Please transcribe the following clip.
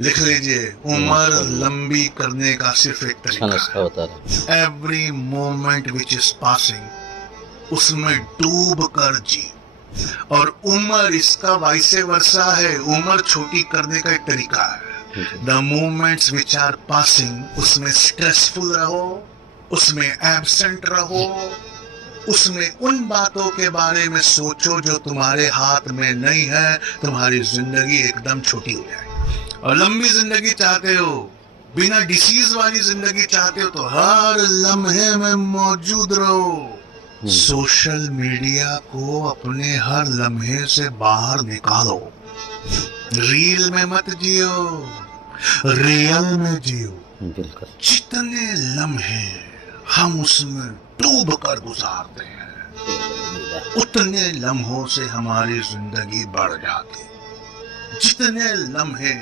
लिख लीजिए, उम्र लंबी करने का सिर्फ एक तरीका है, every moment which is passing उसमें डूब कर जी। और उम्र इसका वाइसे वर्सा है, उम्र छोटी करने का एक तरीका है। The moments which are passing उसमें स्ट्रेसफुल रहो, उसमें एब्सेंट रहो, उसमें उन बातों के बारे में सोचो जो तुम्हारे हाथ में नहीं है, तुम्हारी जिंदगी एकदम छोटी हो जाएगी। और लंबी जिंदगी चाहते हो, बिना डिसीज वाली जिंदगी चाहते हो, तो हर लम्हे में मौजूद रहो। सोशल मीडिया को अपने हर लम्हे से बाहर निकालो। रील में मत जियो, रियल में जियो। जितने लम्हे हम उसमें डूब कर गुजारते हैं, उतने लम्हों से हमारी जिंदगी बढ़ जाती। जितने लम्हे